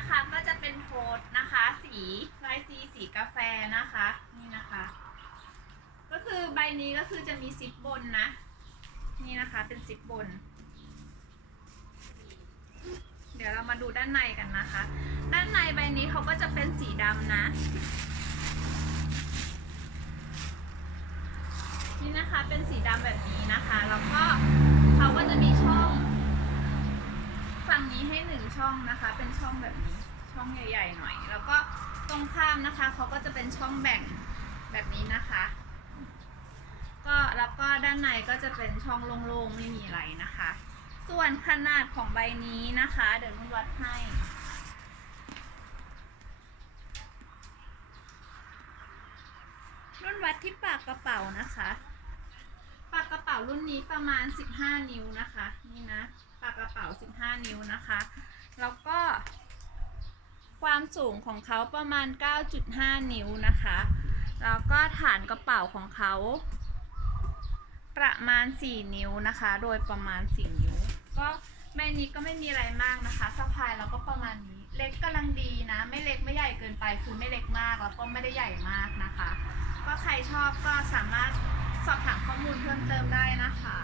นะคะก็จะเป็นโทนนะคะ สีลายสีสีกาแฟนะคะนี่นะคะ ก็คือใบนี้ก็คือจะมีซิปบนนะ นี่นะคะเป็นซิปบน เดี๋ยวเรามาดูด้านในกันนะคะ ด้านในใบนี้เขาก็จะเป็นสีดำนะนี่นะคะเป็นสีดำแบบนี้นะคะ แล้วก็เขาก็จะ ให้หนึ่งช่องนะคะ เป็นช่องแบบนี้ ช่องใหญ่ ๆ หน่อย แล้วก็ตรงข้ามนะคะเขาก็จะเป็นช่องแบ่งแบบนี้นะคะ ก็แล้วก็ด้านในก็จะเป็นช่องโล่งๆไม่มีอะไรนะคะ ส่วนขนาดของใบนี้นะคะ เดี๋ยวนุ่นวัดให้รุ่นวัดที่ปากกระเป๋านะคะ ปากกระเป๋ารุ่นนี้ประมาณ 15 นิ้วนะคะ นี่นะ กกระเป๋า 15 นิ้วนะคะ แล้วก็ ความสูงของเขาประมาณ 9.5 นิ้วนะคะ แล้วก็ฐานกระเป๋าของเขา ประมาณ 4 นิ้วนะคะ โดยประมาณ 4 นิ้ว ก็แม่นี้ก็ไม่มีอะไรมากนะคะสะพายเราก็ประมาณนี้ เล็กกำลังดีนะ ไม่เล็กไม่ใหญ่เกินไป คือไม่เล็กมากแล้วก็ไม่ได้ใหญ่มากนะคะ ก็ใครชอบก็สามารถสอบถามข้อมูลเพิ่มเติมได้นะคะ